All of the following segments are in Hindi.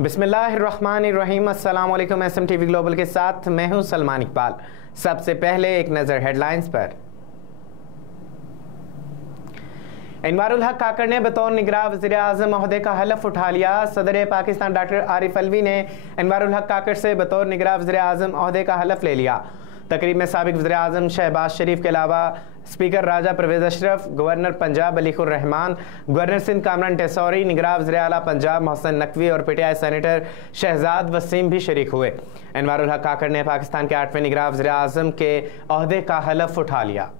बिस्मिल्लाहिर्रहमानिर्रहीम। अस्सलाम वालेकुम। SMTV ग्लोबल के साथ मैं हूं सलमान इकबाल। सबसे पहले एक नज़र हेडलाइंस पर। इनवारुल हक काकड़ ने बतौर निगरां वज़ीर-ए-आज़म ओहदे का हलफ उठा लिया। सदर पाकिस्तान डॉक्टर आरिफ अलवी ने इनवारुल हक काकड़ से बतौर निगरां वज़ीर-ए-आज़म ओहदे का हलफ ले लिया। तकरीब में साबिक़ वज़ीर-ए-आज़म शहबाज शरीफ के अलावा स्पीकर राजा परवेज़ अशरफ, गवर्नर पंजाब अलीकुर रहमान, गवर्नर सिंध कामरान टेसौरी, निगरां वज़ीर आला पंजाब मोहसिन नकवी और पीटीआई सेनेटर शहजाद वसीम भी शरीक हुए। इनवारुल हक काकड़ ने पाकिस्तान के 8वें निगरां वज़ीर-ए-आज़म के ओहदे का हलफ उठा लिया।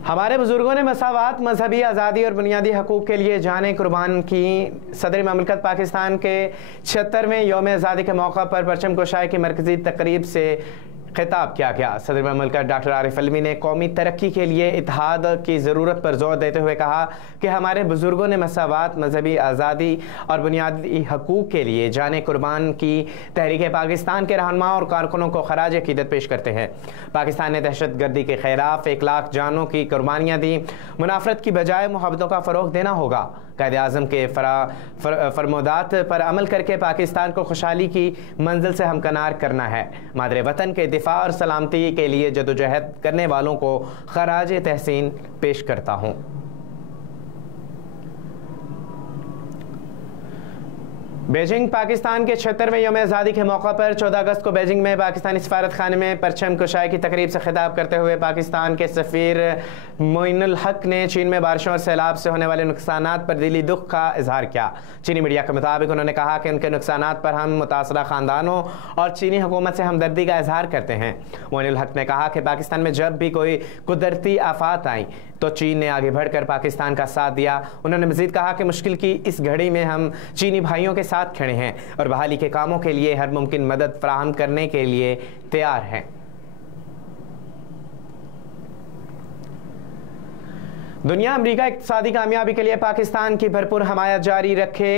हमारे बुजुर्गों ने मसावात, मजहबी आज़ादी और बुनियादी हकूक़ के लिए जानें कुर्बान की। सदर ममलकत पाकिस्तान के 76वें यौम आज़ादी के मौका पर परचम कुशाई की मरकज़ी तकरीब से खिताब किया गया। सदर ममलकत डॉक्टर आरिफ अलवी ने कौमी तरक्की के लिए इत्तेहाद की ज़रूरत पर जोर देते हुए कहा कि हमारे बुजुर्गों ने मसावात, मजहबी आज़ादी और बुनियादी हकूक़ के लिए जाने कुर्बान की। तहरीक पाकिस्तान के रहनुमा और कारकुनों को खराज अक़ीदत पेश करते हैं। पाकिस्तान ने दहशत गर्दी के खिलाफ 1 लाख जानों की कुर्बानियाँ दी। मुनाफरत की बजाय मोहब्बतों का फ़रोग़ देना होगा। कायद-ए-आज़म के फरमोदात पर अमल करके पाकिस्तान को खुशहाली की मंजिल से हमकनार करना है। मादरे वतन के दिफा और सलामती के लिए जदोजहद करने वालों को खराज तहसीन पेश करता हूँ। बीजिंग पाकिस्तान के 76वें यौम आज़ादी के मौका पर 14 अगस्त को बीजिंग में पाकिस्तानी सफारत खाने में परचम कुशाई की तकरीब से खिताब करते हुए पाकिस्तान के सफ़ीर मोइनुल हक ने चीन में बारिशों और सैलाब से होने वाले नुकसानात पर दिली दुख का इजहार किया। चीनी मीडिया के मुताबिक उन्होंने कहा कि उनके नुकसानात पर हम मुतासरा ख़ानदानों और चीनी हुकूमत से हमदर्दी का इजहार करते हैं। मोइनुल हक ने कहा कि पाकिस्तान में जब भी कोई कुदरती आफात आई तो चीन ने आगे बढ़कर पाकिस्तान का साथ दिया। उन्होंने मज़ीद कहा कि मुश्किल की इस घड़ी में हम चीनी भाइयों के साथ खड़े हैं और बहाली के कामों के लिए हर मुमकिन मदद फराहम करने के लिए तैयार हैं। दुनिया अमेरिका इक़्तिसादी कामयाबी के लिए पाकिस्तान की भरपूर हमायत जारी रखे।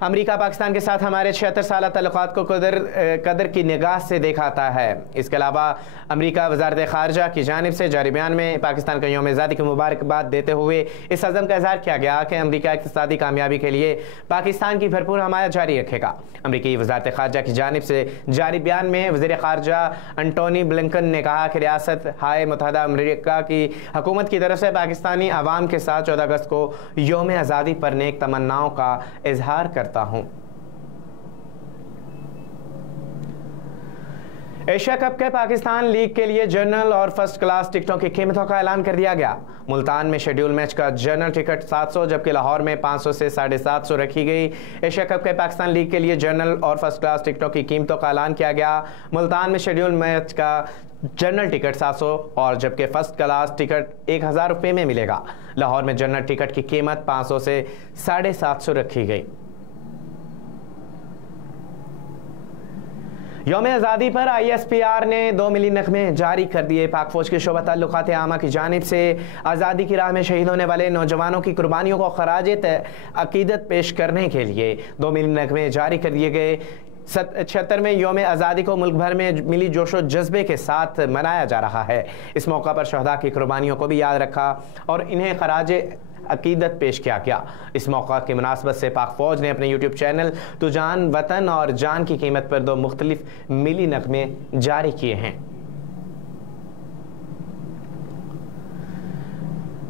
अमेरिका पाकिस्तान के साथ हमारे 76 साल तल्लुक़ात को कदर की निगाह से देखाता है। इसके अलावा अमेरिका वज़ारत ख़ारजा की जानिब से जारी बयान में पाकिस्तान का यौम आज़ादी की मुबारकबाद देते हुए इस अज़म का इज़हार किया गया कि अमेरिका इक़्तिसादी कामयाबी के लिए पाकिस्तान की भरपूर हमायत जारी रखेगा। अमेरिकी वज़ारत ख़ारजा की जानिब से जारी बयान में वज़ीर ख़ारजा एंटोनी ब्लिंकन ने कहा कि रियासत हाय मुत्तहदा अमेरिका की हुकूमत की तरफ से पाकिस्तानी अवाम के साथ 14 अगस्त को यौम आज़ादी पर नेक तमन्नाओं का इज़हार करता हूं। एशिया कप के पाकिस्तान लीग के लिए जनरल और फर्स्ट क्लास टिकटों की कीमतों का ऐलान कर दिया गया। मुल्तान में शेड्यूल मैच का जनरल टिकट 700 जबकि लाहौर में 500 से 750 रखी गई। एशिया कप के पाकिस्तान लीग के लिए जनरल और फर्स्ट क्लास टिकटों की कीमतों का ऐलान किया गया। मुल्तान में शेड्यूल मैच का जनरल टिकट 700 और जबकि फर्स्ट क्लास टिकट 1000 रुपये में मिलेगा। लाहौर में जनरल टिकट की कीमत 500 से 750 रखी गई। यौम आज़ादी पर ISPR ने 2 मिली नगमे जारी कर दिए। पाक फौज के शोबा ताल्लुकात आमा की जानिब से आज़ादी की राह में शहीद होने वाले नौजवानों की कुर्बानियों को खराज अकीदत पेश करने के लिए 2 मिली नगमे जारी कर दिए गए। 76वें यौम आज़ादी को मुल्क भर में मिली जोशो जज्बे के साथ मनाया जा रहा है। इस मौका पर शहदा की कुर्बानियों को भी याद रखा और इन्हें खराज अकीदत पेश किया गया। इस मौका की मुनासबत से पाक फौज ने अपने YouTube चैनल तो जान वतन और जान की कीमत पर 2 मुख्तलिफ मिली नगमे जारी किए हैं।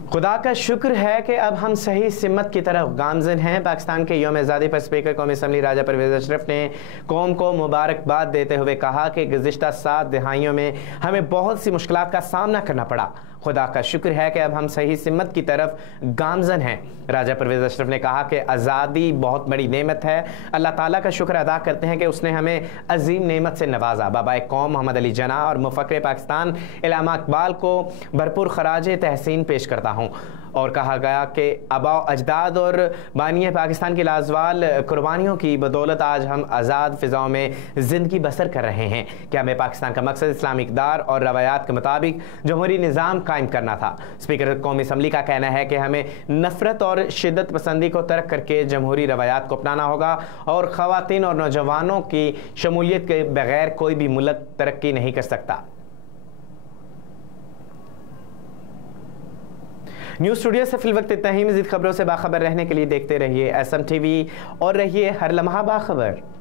खुदा का शुक्र है कि अब हम सही सिमत की तरफ गामजन हैं। पाकिस्तान के यौम आज़ादी पर स्पीकर कौमी असम्बली राजा परवेज़ अशरफ ने कौम को मुबारकबाद देते हुए कहा कि गुज़िश्ता 7 दिहाइयों में हमें बहुत सी मुश्किलात का सामना करना पड़ा। खुदा का शुक्र है कि अब हम सही सिमत की तरफ गामजन हैं। राजा परवेज़ अशरफ ने कहा कि आज़ादी बहुत बड़ी नेमत है। अल्लाह ताला का शुक्र अदा करते हैं कि उसने हमें अजीम नेमत से नवाजा। बाबा कौम मोहम्मद अली जना और मुफ़क्किर पाकिस्तान इल्लामा इकबाल को भरपूर खराज तहसीन पेश करता हूँ। और कहा गया कि आबाओ अजदाद और बानिए पाकिस्तान की लाजवाल कुर्बानियों की बदौलत आज हम आज़ाद फ़िज़ाओं में ज़िंदगी बसर कर रहे हैं। क्या हमें पाकिस्तान का मकसद इस्लामी इक़्तिदार और रवायात के मुताबिक जमहूरी निज़ाम कायम करना था। स्पीकर कौमी असम्बली का कहना है कि हमें नफ़रत और शिद्दत पसंदी को तर्क करके जमहूरी रवायात को अपनाना होगा और ख़वातीन और नौजवानों की शमूलियत के बगैर कोई भी मुल्क तरक्की नहीं कर सकता। न्यूज़ स्टूडियो से फिल वक्त इतना ही। मज़ीद खबरों से बाखबर रहने के लिए देखते रहिए SM TV और रहिए हर लम्हा बाखबर।